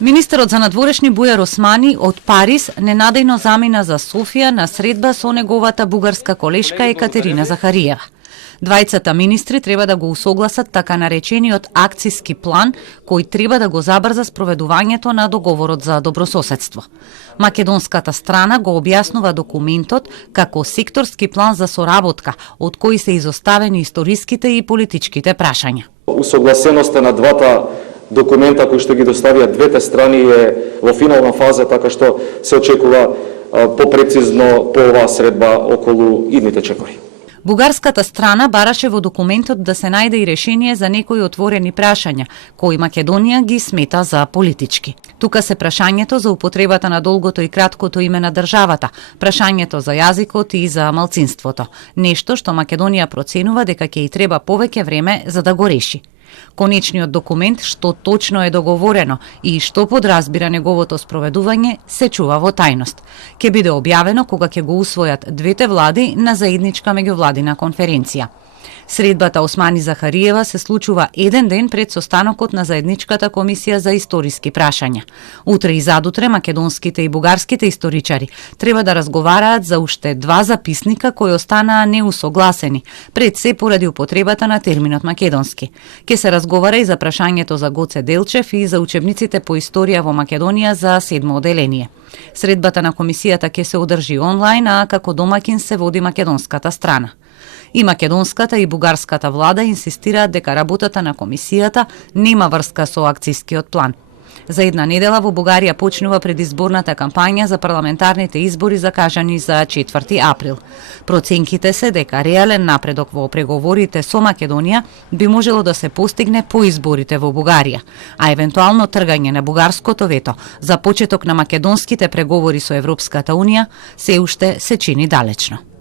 Министерот за надворешни Бујар Османи од Париз ненадејно замина за Софија на средба со неговата бугарска колешка Екатерина Захариева. Двајцата министри треба да го усогласат така наречениот акциски план, кој треба да го забрза спроведувањето на договорот за добрососедство. Македонската страна го објаснува документот како секторски план за соработка, од кој се изоставени историските и политичките прашања. Усогласеноста на двата документа кои што ги доставија двете страни е во финална фаза, така што се очекува попрецизно по оваа средба околу идните чекори. Бугарската страна бараше во документот да се најде и решение за некои отворени прашања, кои Македонија ги смета за политички. Тука се прашањето за употребата на долгото и краткото име на државата, прашањето за јазикот и за малцинството, нешто што Македонија проценува дека ќе и треба повеќе време за да го реши. Конечниот документ, што точно е договорено и што подразбира неговото спроведување, се чува во тајност. Ќе биде објавено кога ќе го усвојат двете влади на заедничка меѓувладина конференција. Средбата Османи Захариева се случува еден ден пред состанокот на заедничката комисија за историски прашања. Утре и задутре македонските и бугарските историчари треба да разговараат за уште два записника кои останаа неусогласени, пред се поради употребата на терминот македонски. Ке се разговара и за прашањето за Гоце Делчев и за учебниците по историја во Македонија за 7 оделение. Средбата на комисијата ќе се одржи онлайн, а како домакин се води македонската страна. И македонската и бугарската влада инсистираат дека работата на комисијата нема врска со акцискиот план. За една недела во Бугарија почнува предизборната кампања за парламентарните избори закажани за 4 април. Проценките се дека реален напредок во преговорите со Македонија би можело да се постигне по изборите во Бугарија, а евентуално тргање на бугарското вето за почеток на македонските преговори со Европската Унија се уште се чини далечно.